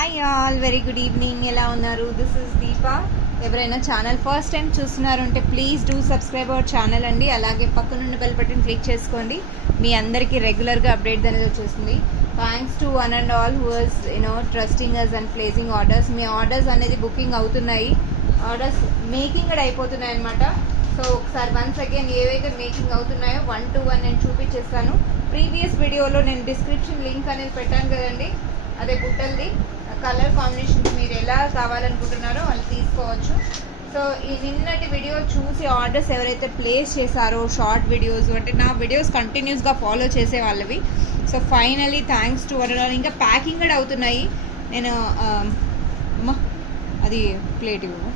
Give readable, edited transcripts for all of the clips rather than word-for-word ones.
Hi all, very good evening. ఎలా ఉన్నారు? This is Deepa. ఎవరైనా ఛానల్ ఫస్ట్ టైం చూస్తున్నారంటే please do subscribe our channel అండి. అలాగే పక్కనున్న బెల్ బటన్ క్లిక్ చేసుకోండి. మీ అందరికీ రెగ్యులర్గా అప్డేట్ అనేది వచ్చేస్తుంది. Thanks to one and all who was trusting us and placing orders. మీ ఆర్డర్స్ అనేది బుకింగ్ అవుతున్నాయి, ఆర్డర్స్ మేకింగ్ కూడా అయిపోతున్నాయి అనమాట. సో ఒకసారి వన్స్ అగైన్ ఏవైతే మేకింగ్ అవుతున్నాయో 1 to 1 నేను చూపించేస్తాను. ప్రీవియస్ వీడియోలో నేను డిస్క్రిప్షన్ లింక్ అనేది పెట్టాను కదండి, అదే బుట్టల్ది కలర్ కాంబినేషన్స్ మీరు ఎలా కావాలనుకుంటున్నారో వాళ్ళు తీసుకోవచ్చు. సో ఈ నిన్నటి వీడియో చూసి ఆర్డర్స్ ఎవరైతే ప్లేస్ చేశారో షార్ట్ వీడియోస్ అంటే నా వీడియోస్ కంటిన్యూస్గా ఫాలో చేసే వాళ్ళవి. So finally thanks to one. ఇంకా ప్యాకింగ్ కూడా అవుతున్నాయి. నేను అది ప్లేట్ ఇవ్వు.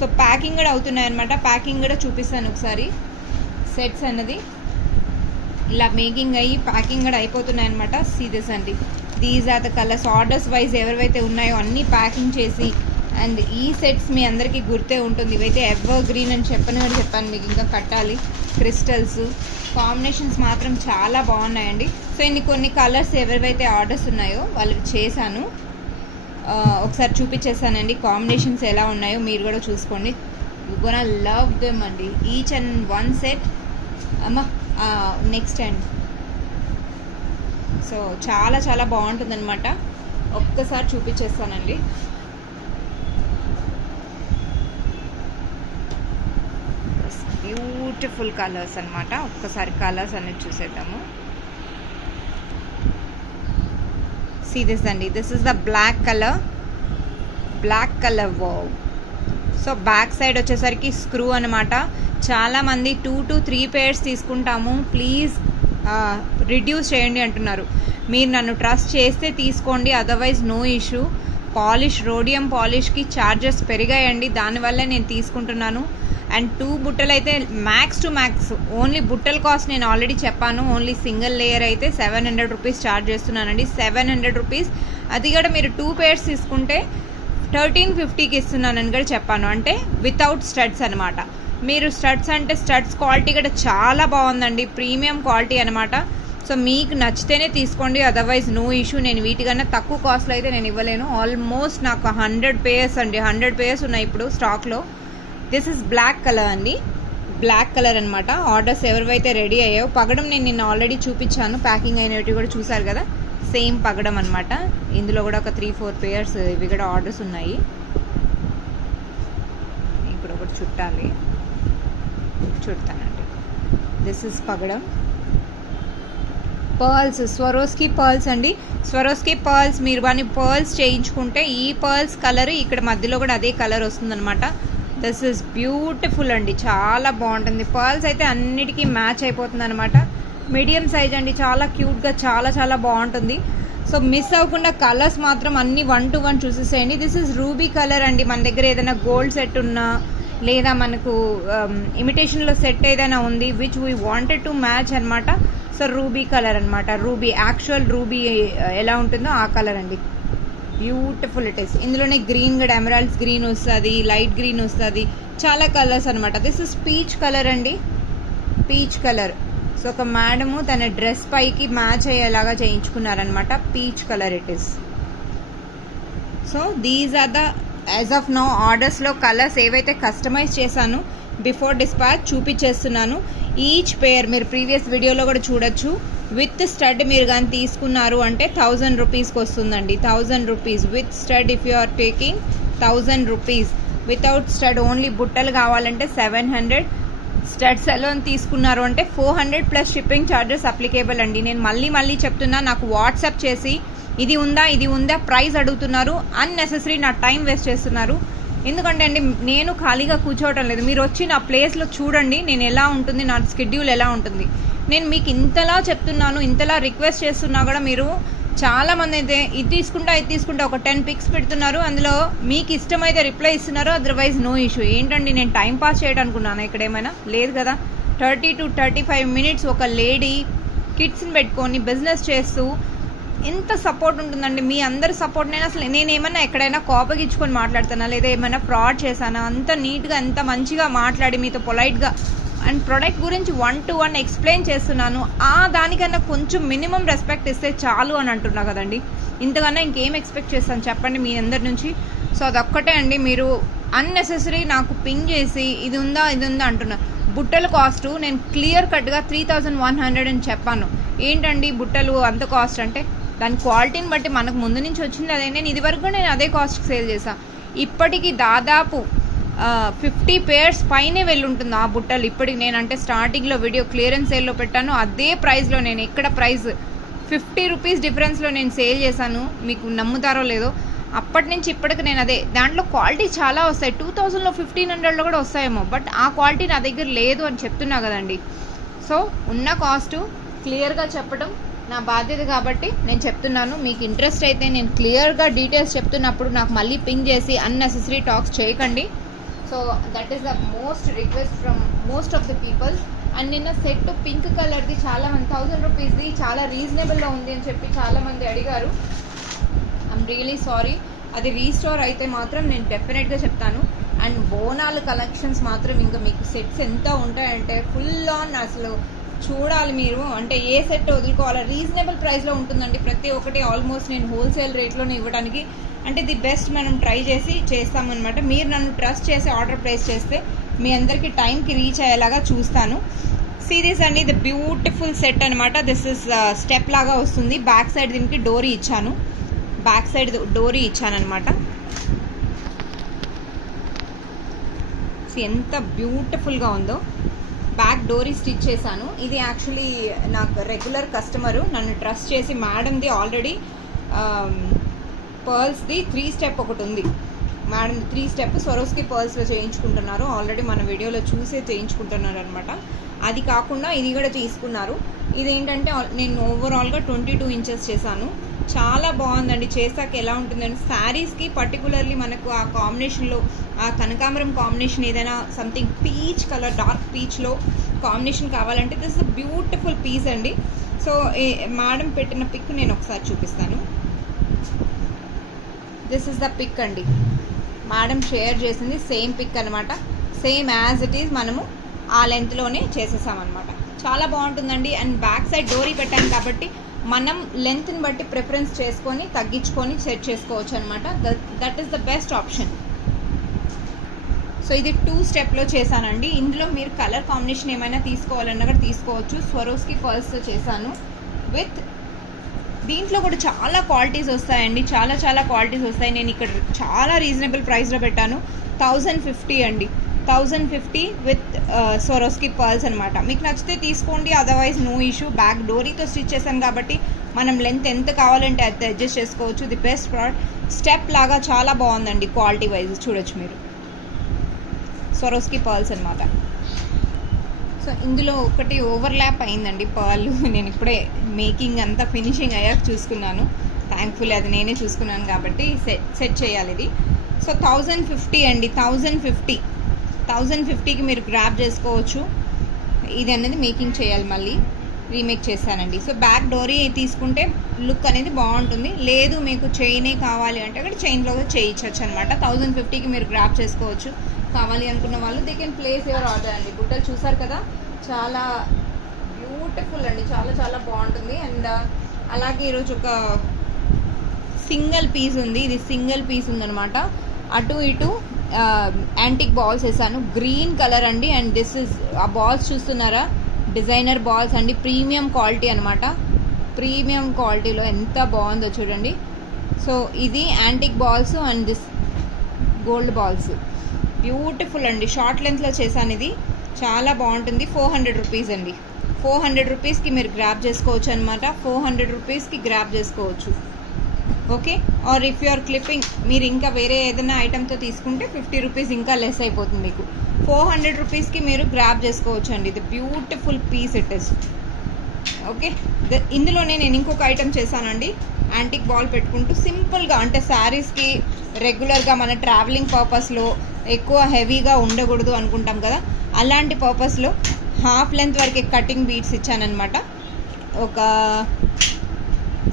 సో ప్యాకింగ్ కూడా అవుతున్నాయి అనమాట. ప్యాకింగ్ కూడా చూపిస్తాను ఒకసారి. సెట్స్ అన్నది ఇలా మేకింగ్ అయ్యి ప్యాకింగ్ కూడా అయిపోతున్నాయి అనమాట. సీరియస్ అండి, these are the colours. Orders wise ఎవరివైతే ఉన్నాయో అన్నీ ప్యాకింగ్ చేసి, అండ్ ఈ సెట్స్ మీ అందరికీ గుర్తే ఉంటుంది. ఇవైతే ఎవర్ గ్రీన్ అని చెప్పాను మీకు, ఇంకా కట్టాలి. క్రిస్టల్స్ కాంబినేషన్స్ మాత్రం చాలా బాగున్నాయండి. సో కొన్ని కలర్స్ ఎవరివైతే ఆర్డర్స్ ఉన్నాయో వాళ్ళకి చేశాను, ఒకసారి చూపించేస్తానండి. కాంబినేషన్స్ ఎలా ఉన్నాయో మీరు కూడా చూసుకోండి. యు గోనా లవ్ దెమ్ అండి, each and one set. Next and so చాలా చాలా బాగుంటుంది అనమాట. ఒక్కసారి చూపించేస్తానండి. బ్యూటిఫుల్ కలర్స్ అనమాట. ఒక్కసారి కలర్స్ అనేది చూసేద్దాము. సీ దిస్ అండి, this is the black colour wow. So back side వచ్చేసరికి స్క్రూ అనమాట. చాలామంది 2 to 3 pairs తీసుకుంటాము, ప్లీజ్ రిడ్యూస్ చేయండి అంటున్నారు. మీరు నన్ను ట్రస్ట్ చేస్తే తీసుకోండి, otherwise no issue. Polish, rhodium పాలిష్కి ఛార్జెస్ పెరిగాయండి, దానివల్ల నేను తీసుకుంటున్నాను. అండ్ 2 బుట్టలు అయితే మ్యాక్స్ టు మ్యాక్స్, ఓన్లీ బుట్టల కాస్ట్ నేను ఆల్రెడీ చెప్పాను. ఓన్లీ సింగిల్ లేయర్ అయితే 700 రూపీస్ ఛార్జ్ చేస్తున్నానండి. 700 రూపీస్. అది కూడా మీరు 2 pairs తీసుకుంటే 1350కి ఇస్తున్నానని కూడా చెప్పాను, అంటే వితౌట్ స్టడ్స్ అనమాట. మీరు స్టడ్స్ అంటే స్టడ్స్ క్వాలిటీ కూడా చాలా బాగుందండి, ప్రీమియం క్వాలిటీ అనమాట. సో మీకు నచ్చితేనే తీసుకోండి, అదర్వైజ్ నో ఇష్యూ. నేను వీటికన్నా తక్కువ కాస్ట్లో అయితే నేను ఇవ్వలేను. ఆల్మోస్ట్ నాకు 100 pairs అండి, 100 pairs ఉన్నాయి ఇప్పుడు స్టాక్లో. దిస్ ఇస్ బ్లాక్ కలర్ అండి, బ్లాక్ కలర్ అనమాట. ఆర్డర్స్ ఎవరివైతే రెడీ అయ్యాయో, పగడం నేను నిన్న ఆల్రెడీ చూపించాను, ప్యాకింగ్ అయినవి కూడా చూసారు కదా, సేమ్ పగడం అనమాట. ఇందులో కూడా ఒక 3-4 pairs ఇవి కూడా ఆర్డర్స్ ఉన్నాయి. ఇప్పుడు ఒకటి చుట్టానండి. దిస్ ఇస్ పగడం. పర్ల్స్, స్వరోస్కి పర్ల్స్ అండి. స్వరోస్కి పర్ల్స్ మీరు వాని పర్ల్స్ చేయించుకుంటే ఈ పర్ల్స్ కలర్ ఇక్కడ మధ్యలో కూడా అదే కలర్ వస్తుందన్నమాట. దిస్ ఇస్ బ్యూటిఫుల్ అండి, చాలా బాగుంటుంది. పర్ల్స్ అయితే అన్నిటికీ మ్యాచ్ అయిపోతుంది అనమాట. మీడియం సైజ్ అండి, చాలా క్యూట్గా చాలా చాలా బాగుంటుంది. సో మిస్ అవ్వకుండా కలర్స్ మాత్రం అన్ని 1 to 1 చూసేసేయండి. దిస్ ఇస్ రూబీ కలర్ అండి. మన దగ్గర ఏదైనా గోల్డ్ సెట్ ఉన్నా, లేదా మనకు ఇమిటేషన్లో సెట్ ఏదైనా ఉంది which we wanted to match అనమాట. సో రూబీ కలర్ అనమాట. రూబీ, యాక్చువల్ రూబీ ఎలా ఉంటుందో ఆ కలర్ అండి. Beautiful it is. ఇందులోనే గ్రీన్ కూడా, ఎమరాల్డ్స్ గ్రీన్ వస్తుంది, లైట్ గ్రీన్ వస్తుంది, చాలా కలర్స్ అనమాట. దిస్ ఇస్ పీచ్ కలర్ అండి, పీచ్ కలర్. సో ఒక మేడము తన డ్రెస్ పైకి మ్యాచ్ అయ్యేలాగా చేయించుకున్నారనమాట. Peach colour it is. So these are the as of now ఆర్డర్స్లో కలర్స్ ఏవైతే కస్టమైజ్ చేశాను బిఫోర్ డిస్పాచ్ చూపించేస్తున్నాను. ఈచ్ పేర్ మీరు ప్రీవియస్ వీడియోలో కూడా చూడొచ్చు. విత్ స్టడ్ మీరు కానీ తీసుకున్నారు అంటే 1000 రూపీస్కి వస్తుందండి. 1000 rupees with stud. If you are taking 1000 rupees. Without stud only బుట్టలు కావాలంటే 700. స్టడ్స్ అలోన్ తీసుకున్నారు అంటే 400 ప్లస్ షిప్పింగ్ ఛార్జెస్ అప్లికేబుల్ అండి. నేను మళ్ళీ చెప్తున్నా, నాకు వాట్సాప్ చేసి ఇది ఉందా ప్రైస్ అడుగుతున్నారు. అన్నెసెసరీ నా టైం వేస్ట్ చేస్తున్నారు. ఎందుకంటే అండి నేను ఖాళీగా కూర్చోవటం లేదు. మీరు వచ్చి నా ప్లేస్లో చూడండి నేను ఎలా ఉంటుంది, నా షెడ్యూల్ ఎలా ఉంటుంది. నేను మీకు ఇంతలా చెప్తున్నాను, ఇంతలా రిక్వెస్ట్ చేస్తున్నా కూడా మీరు చాలామంది అయితే ఇది తీసుకుంటా ఒక 10 పిక్స్ పెడుతున్నారు. అందులో మీకు ఇష్టమైతే రిప్లై ఇస్తున్నారు, అదర్వైజ్ నో ఇష్యూ. ఏంటండి నేను టైం పాస్ చేయడానుకున్నాను ఇక్కడ, ఏమైనా లేదు కదా. 30 to 35 minutes ఒక లేడీ కిడ్స్ని పెట్టుకొని బిజినెస్ చేస్తూ ఎంత సపోర్ట్ ఉంటుందండి. మీ అందరి సపోర్ట్. నేను ఏమన్నా ఎక్కడైనా కోపగించుకొని మాట్లాడుతానా, లేదా ఏమైనా ఫ్రాడ్ చేశానా? అంత నీట్గా, అంత మంచిగా మాట్లాడి మీతో పొలైట్గా అండ్ ప్రోడక్ట్ గురించి 1 to 1 ఎక్స్ప్లెయిన్ చేస్తున్నాను. దానికన్నా కొంచెం మినిమం రెస్పెక్ట్ ఇస్తే చాలు అని అంటున్నా కదండి. ఇంతకన్నా ఇంకేం ఎక్స్పెక్ట్ చేస్తాను చెప్పండి మీ అందరి నుంచి. సో అదొక్కటే అండి. మీరు అన్నెసెసరీ నాకు పింగ్ చేసి ఇది ఉందా అంటున్నారు. బుట్టల కాస్ట్ నేను క్లియర్ కట్గా 3100 అని చెప్పాను. ఏంటండి బుట్టలు అంత కాస్ట్ అంటే దాని క్వాలిటీని బట్టి మనకు ముందు నుంచి వచ్చింది అదే. నేను ఇది వరకు నేను అదే కాస్ట్కి సేల్ చేశాను. ఇప్పటికి దాదాపు 50 పేర్స్ పైనే వెళ్ళుంటుంది ఆ బుట్టలు. ఇప్పటికి నేనంటే స్టార్టింగ్లో వీడియో క్లియరెన్స్ సేల్లో పెట్టాను. అదే ప్రైస్లో నేను ఎక్కడ ప్రైస్ 50 రూపీస్ డిఫరెన్స్లో నేను సేల్ చేశాను. మీకు నమ్ముతారో లేదో. అప్పటి నుంచి ఇప్పటికి నేను అదే. దాంట్లో క్వాలిటీ చాలా వస్తాయి. 2000లో 1500లో కూడా వస్తాయేమో. బట్ ఆ క్వాలిటీ నా దగ్గర లేదు అని చెప్తున్నా కదండి. సో ఉన్న కాస్ట్ క్లియర్గా చెప్పడం నా బాధ్యత కాబట్టి నేను చెప్తున్నాను. మీకు ఇంట్రెస్ట్ అయితే నేను క్లియర్గా డీటెయిల్స్ చెప్తున్నప్పుడు నాకు మళ్ళీ పింగ్ చేసి అన్నెసెసరీ టాక్స్ చేయకండి. So that is the most request from most of the people. And నిన్న సెట్ పింక్ కలర్ది చాలా మంది 1000 రూపీస్ది చాలా రీజనబుల్లో ఉంది అని చెప్పి చాలామంది అడిగారు. I'm really sorry. అది రీస్టోర్ అయితే మాత్రం నేను డెఫినెట్గా చెప్తాను. అండ్ బోనాలు కలెక్షన్స్ మాత్రం ఇంకా మీకు సెట్స్ ఎంత ఉంటాయంటే ఫుల్ ఆన్ అసలు చూడాలి మీరు. అంటే ఏ సెట్ వదులుకోవాలి. రీజనబుల్ ప్రైస్లో ఉంటుందండి ప్రతి ఒక్కటి. ఆల్మోస్ట్ నేను హోల్సేల్ రేట్లోనే ఇవ్వడానికి అంటే ది బెస్ట్ మనం ట్రై చేసి చేస్తామన్నమాట. మీరు నన్ను ట్రస్ట్ చేసి ఆర్డర్ ప్లేస్ చేస్తే మీ అందరికీ టైంకి రీచ్ అయ్యేలాగా చూస్తాను. సీరీస్ అండి ఇది బ్యూటిఫుల్ సెట్ అనమాట. దిస్ ఇస్ స్టెప్ లాగా వస్తుంది. బ్యాక్ సైడ్ దీనికి డోరీ ఇచ్చాను. బ్యాక్ సైడ్ డోరీ ఇచ్చానమాట. ఎంత బ్యూటిఫుల్గా ఉందో. బ్యాక్ డోరీ స్టిచ్ చేశాను. ఇది యాక్చువల్లీ నాకు రెగ్యులర్ కస్టమరు నన్ను ట్రస్ట్ చేసి మేడంది ఆల్రెడీ పర్ల్స్ది 3 స్టెప్ ఒకటి ఉంది. మేడం 3 స్టెప్ స్వరోస్కి పర్ల్స్లో చేయించుకుంటున్నారు. ఆల్రెడీ మన వీడియోలో చూసే చేయించుకుంటున్నారు అనమాట. అది కాకుండా ఇది కూడా తీసుకున్నారు. ఇదేంటంటే నేను ఓవరాల్గా 22 ఇంచెస్ చేశాను. చాలా బాగుందండి. చేసాక ఎలా ఉంటుందండి శారీస్కి పర్టికులర్లీ మనకు ఆ కాంబినేషన్లో ఆ కనకాంబరం కాంబినేషన్ ఏదైనా సంథింగ్ పీచ్ కలర్ డార్క్ పీచ్లో కాంబినేషన్ కావాలంటే దిస్ ఇస్ బ్యూటిఫుల్ పీస్ అండి. సో మేడం పెట్టిన పిక్ నేను ఒకసారి చూపిస్తాను. దిస్ ఇస్ ద పిక్ అండి. మేడం షేర్ చేసింది సేమ్ పిక్ అనమాట. సేమ్ యాజ్ ఇట్ ఈజ్ మనము ఆ లెంత్లోనే చేసేసామన్నమాట. చాలా బాగుంటుందండి. అండ్ బ్యాక్ సైడ్ డోరీ పెట్టాను కాబట్టి మనం లెంత్ని బట్టి ప్రిఫరెన్స్ చేసుకొని తగ్గించుకొని సెట్ చేసుకోవచ్చు అనమాట. That is the best option. So ఇది 2 స్టెప్లో చేశానండి. ఇందులో మీరు కలర్ కాంబినేషన్ ఏమైనా తీసుకోవాలన్నా కూడా తీసుకోవచ్చు. స్వరోస్కి పర్ల్స్తో చేశాను. విత్ దీంట్లో కూడా చాలా క్వాలిటీస్ వస్తాయండి. చాలా క్వాలిటీస్ వస్తాయి. నేను ఇక్కడ చాలా రీజనబుల్ ప్రైస్లో పెట్టాను. 1050 అండి. 1050 విత్ స్వరోస్కి పర్ల్స్ అనమాట. మీకు నచ్చితే తీసుకోండి. Otherwise no issue. బ్యాక్ డోరీతో స్టిచ్ చేశాను కాబట్టి మనం లెంత్ ఎంత కావాలంటే అది అడ్జస్ట్ చేసుకోవచ్చు. The best product. స్టెప్ లాగా చాలా బాగుందండి. క్వాలిటీ వైజ్ చూడొచ్చు మీరు. స్వరోస్కి పర్ల్స్ అనమాట. సో ఇందులో ఒకటి ఓవర్లాప్ అయిందండి పర్ల్. నేను ఇప్పుడే మేకింగ్ అంతా ఫినిషింగ్ అయ్యాక చూసుకున్నాను. థ్యాంక్ఫుల్లీ అది నేనే చూసుకున్నాను కాబట్టి సెట్ చేయాలి ఇది. సో 1050 అండి. 1050కి మీరు గ్రాప్ చేసుకోవచ్చు. ఇది అనేది మేకింగ్ చేయాలి, మళ్ళీ రీమేక్ చేశానండి. సో బ్యాక్ డోరీ తీసుకుంటే లుక్ అనేది బాగుంటుంది. లేదు మీకు చైనే కావాలి అంటే అక్కడ చైన్లో చేయించవచ్చు అనమాట. 1050కి మీరు గ్రాప్ చేసుకోవచ్చు. కావాలి అనుకున్న వాళ్ళు they can place your order అండి. బుట్టలు చూసారు కదా, చాలా బ్యూటిఫుల్ అండి. చాలా బాగుంటుంది. అండ్ అలాగే ఈరోజు ఒక సింగిల్ పీస్ ఉంది. ఇది సింగిల్ పీస్ ఉందనమాట. అటు ఇటు యాంటిక్ బాల్స్ వేసాను. గ్రీన్ కలర్ అండి. అండ్ దిస్ ఇస్ ఆ బాల్స్ చూస్తున్నారా, డిజైనర్ బాల్స్ అండి. ప్రీమియం క్వాలిటీ అనమాట. ప్రీమియం క్వాలిటీలో ఎంత బాగుందో చూడండి. సో ఇది antique balls and this gold balls. Beautiful అండి. షార్ట్ లెంత్లో చేశాను. ఇది చాలా బాగుంటుంది. 400 రూపీస్ అండి. 400 రూపీస్కి మీరు గ్రాప్ చేసుకోవచ్చు అనమాట. 400 రూపీస్కి గ్రాప్ చేసుకోవచ్చు. Okay. Or if you are clipping మీరు ఇంకా వేరే ఏదైనా ఐటెంతో తీసుకుంటే 50 రూపీస్ ఇంకా లెస్ అయిపోతుంది మీకు. 400 రూపీస్కి మీరు గ్రాప్ చేసుకోవచ్చు అండి. ఇది beautiful piece it is. Okay. ఇందులోనే నేను ఇంకొక ఐటెం చేశానండి. యాంటిక్ బాల్ పెట్టుకుంటూ సింపుల్గా, అంటే శారీస్కి రెగ్యులర్గా మన ట్రావెలింగ్ పర్పస్లో ఎక్కువ హెవీగా ఉండకూడదు అనుకుంటాం కదా, అలాంటి పర్పస్లో హాఫ్ లెంత్ వరకు కటింగ్ బీడ్స్ ఇచ్చానమాట. ఒక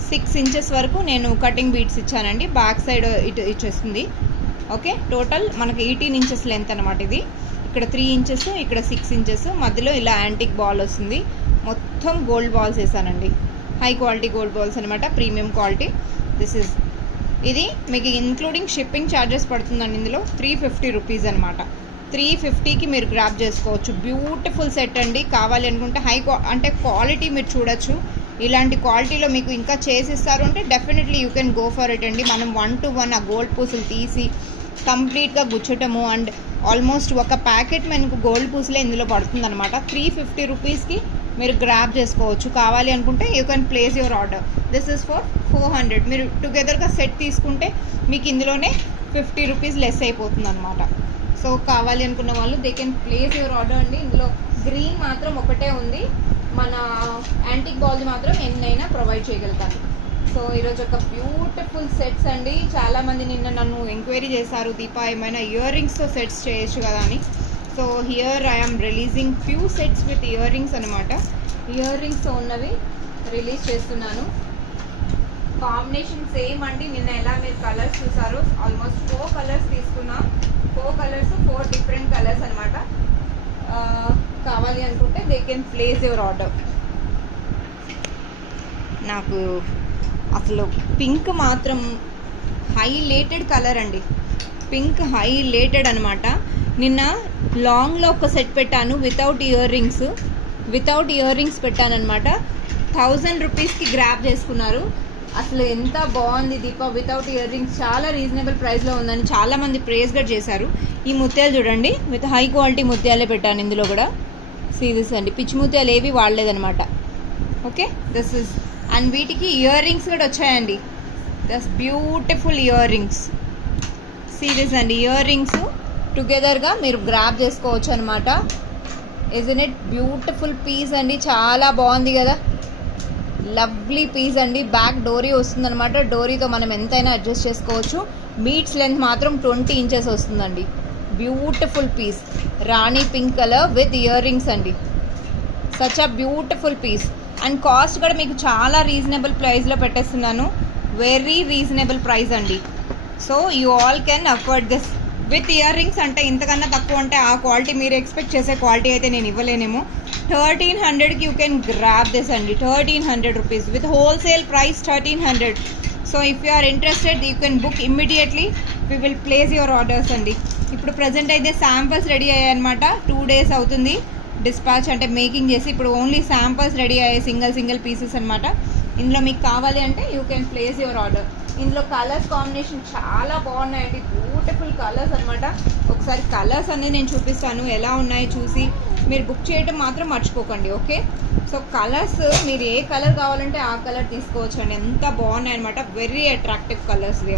6 ఇంచెస్ వరకు నేను కటింగ్ బీడ్స్ ఇచ్చానండి. బ్యాక్ సైడ్ ఇటు ఇచ్చేస్తుంది. ఓకే. టోటల్ మనకి 18 ఇంచెస్ లెంత్ అనమాట. ఇది ఇక్కడ 3 ఇంచెస్, ఇక్కడ 6 ఇంచెస్, మధ్యలో ఇలా యాంటిక్ బాల్ వస్తుంది. మొత్తం గోల్డ్ బాల్స్ వేసానండి. హై క్వాలిటీ గోల్డ్ బాల్స్ అనమాట. Premium quality. దిస్ ఇస్ ఇది మీకు ఇంక్లూడింగ్ షిప్పింగ్ ఛార్జెస్ పడుతుందండి. ఇందులో 350 రూపీస్ అనమాట. 350కి మీరు గ్రాప్ చేసుకోవచ్చు. బ్యూటిఫుల్ సెట్ అండి. కావాలి అనుకుంటే అంటే క్వాలిటీ మీరు చూడొచ్చు. ఇలాంటి క్వాలిటీలో మీకు ఇంకా చేసిస్తారు అంటే definitely you can go for it అండి. మనం 1 to 1 ఆ గోల్డ్ పూసలు తీసి కంప్లీట్గా గుచ్చటము అండ్ ఆల్మోస్ట్ ఒక ప్యాకెట్ మనకు గోల్డ్ పూసలే ఇందులో పడుతుంది అనమాట. 350 రూపీస్కి మీరు గ్రాప్ చేసుకోవచ్చు. కావాలి అనుకుంటే you can place your order. This is for 400. మీరు టుగెదర్గా సెట్ తీసుకుంటే మీకు ఇందులోనే 50 రూపీస్ లెస్ అయిపోతుంది అనమాట. సో కావాలి అనుకున్న వాళ్ళు they can place your order అండి. ఇందులో గ్రీన్ మాత్రం ఒకటే ఉంది. మన యాంటిక్ బాల్స్ మాత్రం ఎన్నైనా ప్రొవైడ్ చేయగలుగుతాను. సో ఈరోజు ఒక బ్యూటిఫుల్ సెట్స్ అండి. చాలామంది నిన్న నన్ను ఎంక్వైరీ చేశారు, దీపా ఏమైనా ఇయర్ రింగ్స్తో సెట్స్ చేయొచ్చు కదా అని. So here I'm releasing few sets with ear rings అనమాట. ఇయర్ రింగ్స్తో ఉన్నవి రిలీజ్ చేస్తున్నాను. కాంబినేషన్ సేమ్ అండి. నిన్న ఎలా మీరు కలర్స్ చూసారు, ఆల్మోస్ట్ 4 కలర్స్ తీసుకున్నా. 4 కలర్స్ 4 డిఫరెంట్ కలర్స్ అనమాట. కావాలి అనుకుంటే they can place your order. నాకు అసలు పింక్ మాత్రం హైలైటెడ్ కలర్ అండి. పింక్ హైలైటెడ్ అనమాట. నిన్న లాంగ్లో ఒక సెట్ పెట్టాను వితౌట్ ఇయర్ రింగ్స్ పెట్టాను అనమాట. 1000 రూపీస్కి గ్రాప్ చేసుకున్నారు. అసలు ఎంత బాగుంది దీపా వితౌట్ ఇయర్ రింగ్స్. చాలా రీజనబుల్ ప్రైస్లో ఉందని చాలామంది ప్రేస్ కూడా చేశారు. ఈ ముత్యాలు చూడండి, విత్ హై క్వాలిటీ ముత్యాలే పెట్టాను ఇందులో కూడా. సీరియస్ అండి, పిచ్చి ముత్యాలు ఏవి వాడలేదనమాట. ఓకే, దిస్ ఇస్ అండ్ వీటికి ఇయర్ రింగ్స్ కూడా వచ్చాయండి. దస్ బ్యూటిఫుల్ ఇయర్ రింగ్స్. సీరియస్ అండి, ఇయర్ రింగ్స్ టుగెదర్గా మీరు గ్రాప్ చేసుకోవచ్చు అనమాట. ఇజన్ ఇట్ బ్యూటిఫుల్ పీస్ అండి. చాలా బాగుంది కదా, లవ్లీ పీస్ అండి. బ్యాక్ డోరీ వస్తుందన్నమాట. డోరీతో మనం ఎంతైనా అడ్జస్ట్ చేసుకోవచ్చు. బీడ్స్ లెంత్ మాత్రం 20 ఇంచెస్ వస్తుందండి. Beautiful piece, rani pink colour with earrings అండి. Such a beautiful piece. And cost కూడా మీకు చాలా రీజనబుల్ ప్రైస్లో పెట్టేస్తున్నాను. వెరీ రీజనబుల్ ప్రైస్ అండి. So you all can afford this. With earrings అంటే ఇంతకన్నా తక్కువ అంటే ఆ క్వాలిటీ మీరు ఎక్స్పెక్ట్ చేసే క్వాలిటీ అయితే నేను ఇవ్వలేనేమో. 1300కి యూ కెన్ గ్రాప్ దిస్ అండి. 1300 rupees with wholesale price 1300. So if you are interested you can book immediately. We will place your orders అండి. ఇప్పుడు ప్రజెంట్ అయితే శాంపిల్స్ రెడీ అయ్యాయి అనమాట. 2 days అవుతుంది డిస్పాచ్ అంటే మేకింగ్ చేసి. ఇప్పుడు ఓన్లీ శాంపిల్స్ రెడీ అయ్యాయి, సింగిల్ పీసెస్ అనమాట. ఇందులో మీకు కావాలి అంటే you can place your order. ఇందులో కలర్స్ కాంబినేషన్ చాలా బాగున్నాయండి. బ్యూటిఫుల్ కలర్స్ అనమాట. ఒకసారి కలర్స్ అనేది నేను చూపిస్తాను, ఎలా ఉన్నాయో చూసి మీరు బుక్ చేయడం మాత్రం మర్చిపోకండి. ఓకే, సో కలర్స్ మీరు ఏ కలర్ కావాలంటే ఆ కలర్ తీసుకోవచ్చు అండి. ఎంత బాగున్నాయి అనమాట. Very attractive colours. They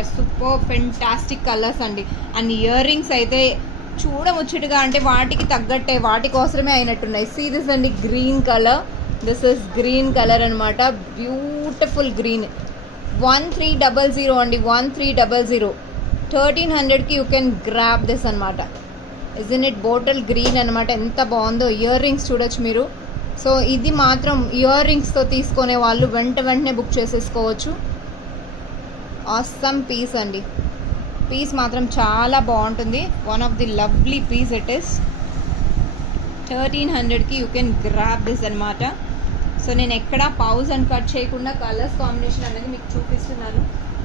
are super fantastic colours అండి. అండ్ ఇయర్ రింగ్స్ అయితే చూడముచ్చటగా అంటే వాటికి తగ్గట్టే వాటి కోసమే అయినట్టున్నాయి. సీరియస్ అండి, green colour. This is green colour అనమాట. Beautiful green. 1300 అండి. 1300. 1300కి యూ కెన్ గ్రాప్ దిస్ అనమాట. ఇజన్ ఇట్ బాటిల్ గ్రీన్ అనమాట. ఎంత బాగుందో. ఇయర్ రింగ్స్ చూడొచ్చు మీరు. సో ఇది మాత్రం ఇయర్ రింగ్స్తో తీసుకునే వాళ్ళు వెంటనే బుక్ చేసేసుకోవచ్చు. ఆసమ్ పీస్ అండి. పీస్ మాత్రం చాలా బాగుంటుంది. One of the lovely piece it is. 1300కి యూ కెన్ గ్రాప్ దిస్ అనమాట. సో నేను ఎక్కడ పౌజ్ అండ్ కట్ చేయకుండా కలర్స్ కాంబినేషన్ అనేది మీకు చూపిస్తున్నాను.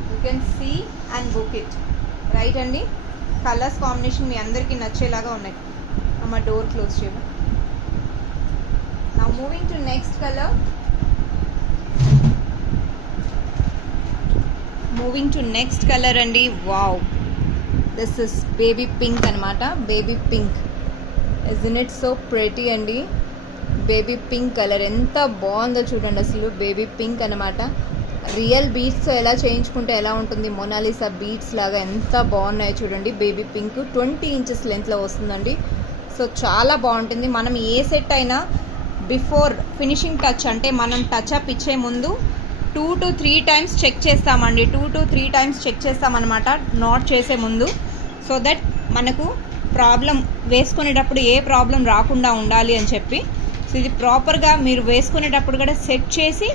You can see and book it. Right అండి, కలర్స్ కాంబినేషన్ మీ అందరికీ నచ్చేలాగా ఉన్నాయి. అమ్మ డోర్ క్లోజ్ చేయము. Now moving to next colour. Moving to next colour అండి. Wow, this is baby pink అనమాట. Baby pink. Isn't it so pretty అండి. బేబీ పింక్ కలర్ ఎంత బాగుందో చూడండి. అసలు బేబీ పింక్ అనమాట. రియల్ బీడ్స్తో ఎలా చేయించుకుంటే ఎలా ఉంటుంది, మొనాలిసా బీడ్స్ లాగా ఎంత బాగున్నాయో చూడండి. బేబీ పింక్ 20 ఇంచెస్ లెంత్లో వస్తుందండి. సో చాలా బాగుంటుంది. మనం ఏ సెట్ అయినా బిఫోర్ ఫినిషింగ్ టచ్ అంటే మనం టచ్ అప్ ఇచ్చే ముందు 2 to 3 times చెక్ చేస్తామండి. 2 to 3 times చెక్ చేస్తామన్నమాట నాట్ చేసే ముందు. సో దట్ మనకు ప్రాబ్లం వేసుకునేటప్పుడు ఏ ప్రాబ్లం రాకుండా ఉండాలి అని చెప్పి. సో ఇది ప్రాపర్గా మీరు వేసుకునేటప్పుడు కూడా సెట్ చేసి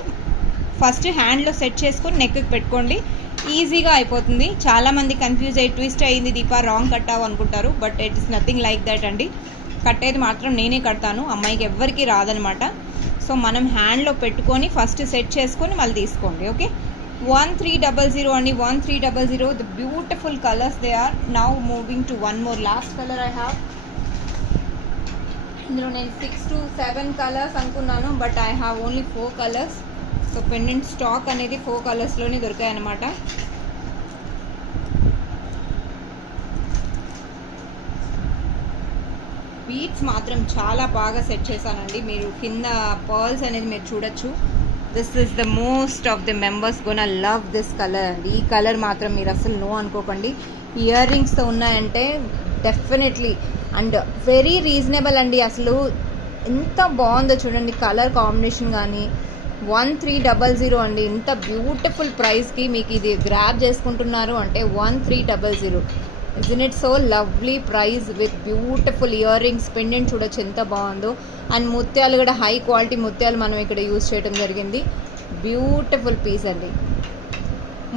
ఫస్ట్ హ్యాండ్లో సెట్ చేసుకొని నెక్కి పెట్టుకోండి. ఈజీగా అయిపోతుంది. చాలామంది కన్ఫ్యూజ్ అయ్యి ట్విస్ట్ అయ్యింది దీపా రాంగ్ కట్టావు అనుకుంటారు. But it is nothing like that అండి. కట్టేది మాత్రం నేనే కడతాను, అమ్మాయికి ఎవ్వరికి రాదనమాట. సో మనం హ్యాండ్లో పెట్టుకొని ఫస్ట్ సెట్ చేసుకొని మళ్ళీ తీసుకోండి. ఓకే, 1300 అండి, 1300. The beautiful colours they are. Now moving to one more last colour I have. ఇందులో నేను 6 to 7 కలర్స్ అనుకున్నాను, but I have only 4 colours. So pendant stock అనేది 4 కలర్స్లోనే దొరికాయి అనమాట. బీట్స్ మాత్రం చాలా బాగా సెట్ చేశానండి. మీరు కింద పర్ల్స్ అనేది మీరు చూడొచ్చు. This is the most of the members gonna love this colour అండి. ఈ కలర్ మాత్రం మీరు అసలు నో అనుకోకండి. ఇయర్ రింగ్స్తో ఉన్నాయంటే డెఫినెట్లీ అండ్ వెరీ రీజనబుల్ అండి. అసలు ఎంత బాగుందో చూడండి కలర్ కాంబినేషన్ కానీ. 1300 అండి. ఇంత బ్యూటిఫుల్ ప్రైస్కి మీకు ఇది గ్రాబ్ చేసుకుంటున్నారు అంటే 1300. Isn't it so lovely price with beautiful ear rings. Pendant చూడొచ్చు ఎంత బాగుందో. అండ్ ముత్యాలు కూడా హై క్వాలిటీ ముత్యాలు మనం ఇక్కడ యూజ్ చేయడం జరిగింది. బ్యూటిఫుల్ పీస్ అండి.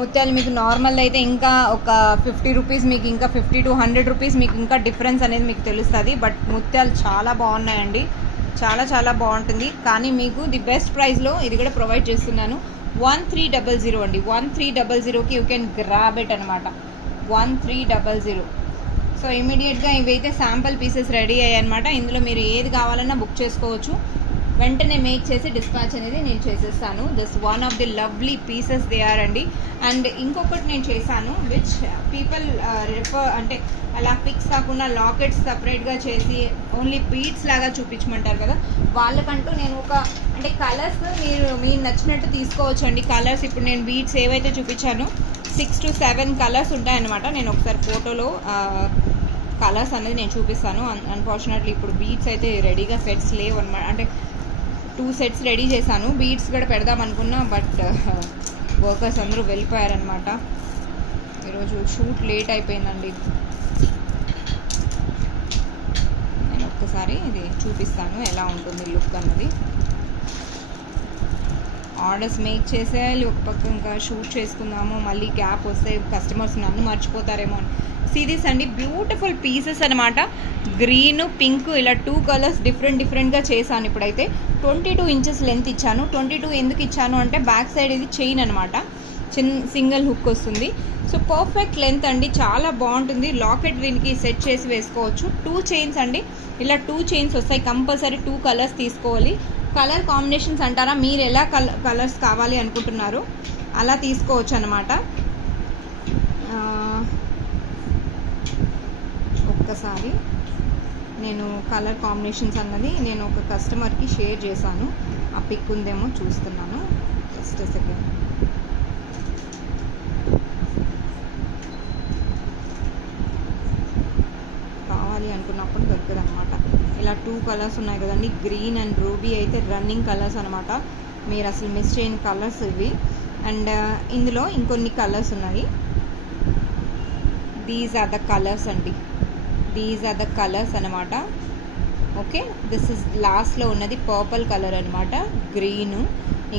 ముత్యాలు మీకు నార్మల్ అయితే ఇంకా ఒక 50 రూపీస్, మీకు ఇంకా 50 to 100 రూపీస్ మీకు ఇంకా డిఫరెన్స్ అనేది మీకు తెలుస్తుంది. బట్ ముత్యాలు చాలా బాగున్నాయండి, చాలా చాలా బాగుంటుంది. కానీ మీకు ది బెస్ట్ ప్రైస్లో ఇది కూడా ప్రొవైడ్ చేస్తున్నాను. 1300 అండి. 1300కి యూ కెన్ గ్రాబ్ ఇట్ అనమాట. 1300. సో ఇమీడియట్గా ఇవైతే శాంపుల్ పీసెస్ రెడీ అయ్యాయి అనమాట. ఇందులో మీరు ఏది కావాలన్నా బుక్ చేసుకోవచ్చు. వెంటనే మేక్ చేసి డిస్పాచ్ అనేది నేను చేసేస్తాను. This one of the lovely pieces they are అండి. అండ్ ఇంకొకటి నేను చేశాను విచ్ పీపుల్ రిఫర్, అంటే అలా పిక్స్ కాకుండా లాకెట్స్ సపరేట్గా చేసి ఓన్లీ బీడ్స్ లాగా చూపించమంటారు కదా, వాళ్ళకంటూ నేను ఒక అంటే కలర్స్ మీరు నచ్చినట్టు తీసుకోవచ్చు అండి. కలర్స్ ఇప్పుడు నేను బీడ్స్ ఏవైతే చూపించానో 6 to 7 కలర్స్ ఉంటాయన్నమాట. నేను ఒకసారి ఫోటోలో కలర్స్ అనేది నేను చూపిస్తాను. అన్ఫార్చునేట్లీ ఇప్పుడు బీడ్స్ అయితే రెడీగా సెట్స్ లేవు అనమాట. అంటే 2 సెట్స్ రెడీ చేశాను. బీడ్స్ కూడా పెడదాం అనుకున్నా, బట్ వర్కర్స్ అందరూ వెళ్ళిపోయారనమాట. ఈరోజు షూట్ లేట్ అయిపోయిందండి. నేను ఒక్కసారి ఇది చూపిస్తాను ఎలా ఉంటుంది లుక్ అన్నది. ఆర్డర్స్ మేక్ చేసేయాలి, ఒక పక్క ఇంకా షూట్ చేసుకుందాము, మళ్ళీ గ్యాప్ వస్తే కస్టమర్స్ నన్ను మర్చిపోతారేమో అని. సిరీస్ అండి, బ్యూటిఫుల్ పీసెస్ అనమాట. గ్రీన్, పింక్ ఇలా 2 కలర్స్ డిఫరెంట్గా చేశాను. ఇప్పుడైతే 22 ఇంచెస్ లెంత్ ఇచ్చాను. 22 ఎందుకు ఇచ్చాను అంటే బ్యాక్ సైడ్ ఇది చైన్ అనమాట, సింగిల్ హుక్ వస్తుంది. సో పర్ఫెక్ట్ లెంత్ అండి, చాలా బాగుంటుంది. లాకెట్ దీనికి సెట్ చేసి వేసుకోవచ్చు. 2 చైన్స్ అండి, ఇలా 2 చైన్స్ వస్తాయి. కంపల్సరీ 2 కలర్స్ తీసుకోవాలి. కలర్ కాంబినేషన్స్ అంటారా, మీరు ఎలా కలర్స్ కావాలి అనుకుంటున్నారు అలా తీసుకోవచ్చు అనమాట. ఒక్కసారి నేను కలర్ కాంబినేషన్స్ అన్నది నేను ఒక కస్టమర్కి షేర్ చేశాను. ఆ పిక్ ఉందేమో చూస్తున్నాను, జస్ట్ సెకండ్. కావాలి అనుకున్నప్పుడు దొరకదు అనమాట. ఇలా 2 కలర్స్ ఉన్నాయి కదండి, గ్రీన్ అండ్ రూబీ అయితే రన్నింగ్ కలర్స్ అనమాట. మీరు అసలు మిస్ చేయని కలర్స్ ఇవి. అండ్ ఇందులో ఇంకొన్ని కలర్స్ ఉన్నాయి. దీస్ ఆర్ ద కలర్స్ అండి, దీస్ ఆర్ ద కలర్స్ అనమాట. ఓకే, దిస్ ఇస్ లాస్ట్లో ఉన్నది పర్పుల్ కలర్ అనమాట, గ్రీను,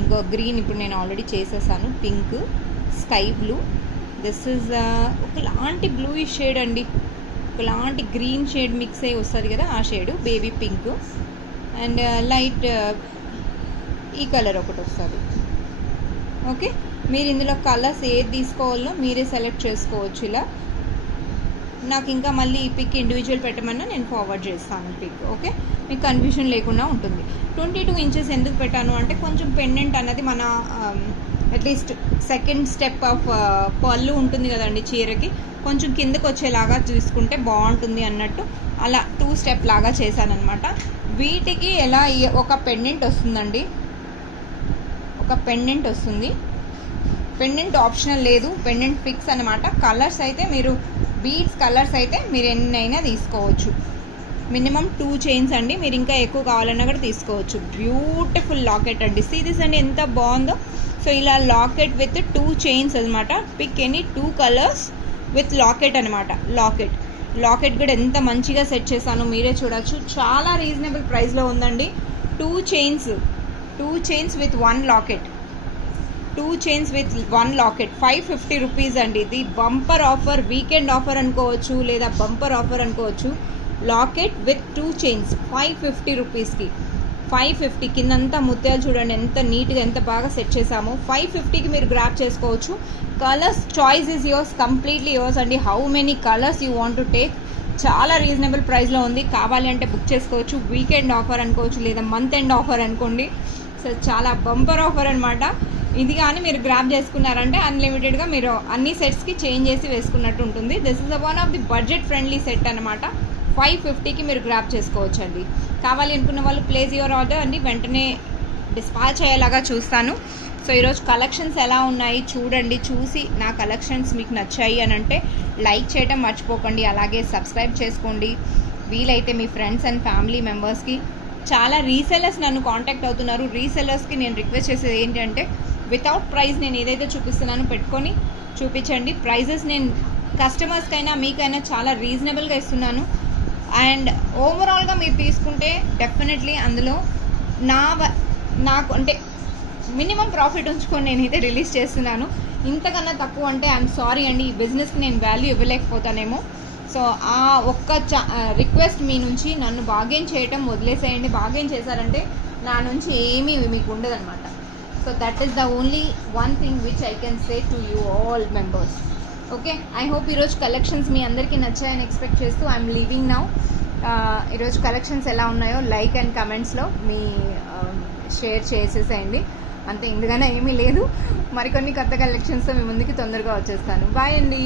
ఇంకో గ్రీన్ ఇప్పుడు నేను ఆల్రెడీ చేసేసాను, pink, sky blue. This is ఒకలాంటి బ్లూయిష్ షేడ్ అండి, ఒకలాంటి గ్రీన్ షేడ్ మిక్స్ అయ్యి వస్తుంది కదా ఆ shade, baby pink. And light ఈ కలర్ ఒకటి వస్తుంది. ఓకే, మీరు ఇందులో కలర్స్ ఏది తీసుకోవాలో మీరే సెలెక్ట్ చేసుకోవచ్చు. ఇలా నాకు ఇంకా మళ్ళీ ఈ పిక్ ఇండివిజువల్ పెట్టమన్నా నేను ఫార్వర్డ్ చేస్తాను పిక్. ఓకే, మీకు కన్ఫ్యూషన్ లేకుండా ఉంటుంది. 22 ఇంచెస్ ఎందుకు పెట్టాను అంటే కొంచెం పెండెంట్ అన్నది మన అట్లీస్ట్ సెకండ్ స్టెప్ ఆఫ్ పళ్ళు ఉంటుంది కదండి చీరకి, కొంచెం కిందకు వచ్చేలాగా చూసుకుంటే బాగుంటుంది అన్నట్టు అలా 2 స్టెప్ లాగా చేశానమాట. వీటికి ఎలా ఒక పెండెంట్ వస్తుందండి, ఒక పెండెంట్ వస్తుంది. పెండెంట్ ఆప్షనల్ లేదు, పెండెంట్ ఫిక్స్ అనమాట. కలర్స్ అయితే మీరు బీడ్స్ కలర్స్ అయితే మీరు ఎన్నైనా తీసుకోవచ్చు. మినిమం 2 చైన్స్ అండి, మీరు ఇంకా ఎక్కువ కావాలన్నా కూడా తీసుకోవచ్చు. బ్యూటిఫుల్ లాకెట్ అండి, సీరీస్ అండి ఎంత బాగుందో. సో ఇలా లాకెట్ విత్ 2 చైన్స్ అనమాట. Pick any 2 colours with locket అనమాట. లాకెట్ కూడా ఎంత మంచిగా సెట్ చేశాను మీరే చూడొచ్చు. చాలా రీజనబుల్ ప్రైస్లో ఉందండి. 2 chains with 1 locket, 2 chains with 1 locket, 550 rupees అండి. ఇది బంపర్ ఆఫర్, వీకెండ్ ఆఫర్ అనుకోవచ్చు లేదా బంపర్ ఆఫర్ అనుకోవచ్చు. లాకెట్ విత్ 2 చైన్స్ 550 రూపీస్కి 550 కిందంతా ముత్యాలు చూడండి ఎంత నీట్గా ఎంత బాగా సెట్ చేసాము. 550కి మీరు గ్రాప్ చేసుకోవచ్చు. Colours choice is yours, completely yours అండి. How many colours you want to take. చాలా రీజనబుల్ ప్రైస్లో ఉంది. కావాలి అంటే బుక్ చేసుకోవచ్చు. వీకెండ్ ఆఫర్ అనుకోవచ్చు, లేదా మంత్ ఎండ్ ఆఫర్ అనుకోండి. సో చాలా బంపర్ ఆఫర్ అనమాట ఇది. కానీ మీరు గ్రాప్ చేసుకున్నారంటే అన్లిమిటెడ్గా మీరు అన్ని సెట్స్కి చేంజ్ చేసి వేసుకున్నట్టు ఉంటుంది. This is one of the budget friendly set అనమాట. 550కి మీరు గ్రాప్ చేసుకోవచ్చు అండి. కావాలి అనుకున్న వాళ్ళు ప్లేస్ యువర్ ఆర్డర్ అండి, వెంటనే డిస్పాచ్ అయ్యేలాగా చూస్తాను. సో ఈరోజు కలెక్షన్స్ ఎలా ఉన్నాయి చూడండి. చూసి నా కలెక్షన్స్ మీకు నచ్చాయి అని అంటే లైక్ చేయడం మర్చిపోకండి. అలాగే సబ్స్క్రైబ్ చేసుకోండి. వీలైతే మీ ఫ్రెండ్స్ అండ్ ఫ్యామిలీ మెంబర్స్కి. చాలా రీసెల్లర్స్ నన్ను కాంటాక్ట్ అవుతున్నారు. రీసెల్లర్స్కి నేను రిక్వెస్ట్ చేసేది ఏంటంటే వితౌట్ ప్రైస్ నేను ఏదైతే చూపిస్తున్నానో పెట్టుకొని చూపించండి. ప్రైజెస్ నేను కస్టమర్స్కైనా మీకైనా చాలా రీజనబుల్గా ఇస్తున్నాను. అండ్ ఓవరాల్గా మీరు తీసుకుంటే డెఫినెట్లీ అందులో నాకు అంటే మినిమం ప్రాఫిట్ ఉంచుకొని నేనైతే రిలీజ్ చేస్తున్నాను. ఇంతకన్నా తక్కువ అంటే ఐఎమ్ సారీ అండి, ఈ బిజినెస్కి నేను వాల్యూ ఇవ్వలేకపోతానేమో. సో ఆ ఒక్క రిక్వెస్ట్ మీ నుంచి నన్ను బార్గెన్ చేయటం వదిలేసేయండి. బార్గెన్ చేశారంటే నా నుంచి ఏమీ మీకు ఉండదన్నమాట. So that is the only one thing which I can say to you all members. Okay, I hope ఈరోజు కలెక్షన్స్ మీ అందరికీ నచ్చాయని ఎక్స్పెక్ట్ చేస్తూ ఐఎమ్ లీవింగ్ నౌ. ఈరోజు కలెక్షన్స్ ఎలా ఉన్నాయో లైక్ అండ్ కమెంట్స్లో మీ షేర్ చేసేసేయండి. అంతే, ఇందుకనే ఏమీ లేదు. మరికొన్ని కొత్త కలెక్షన్స్తో మీ ముందుకి తొందరగా వచ్చేస్తాను. బాయ్ అండి.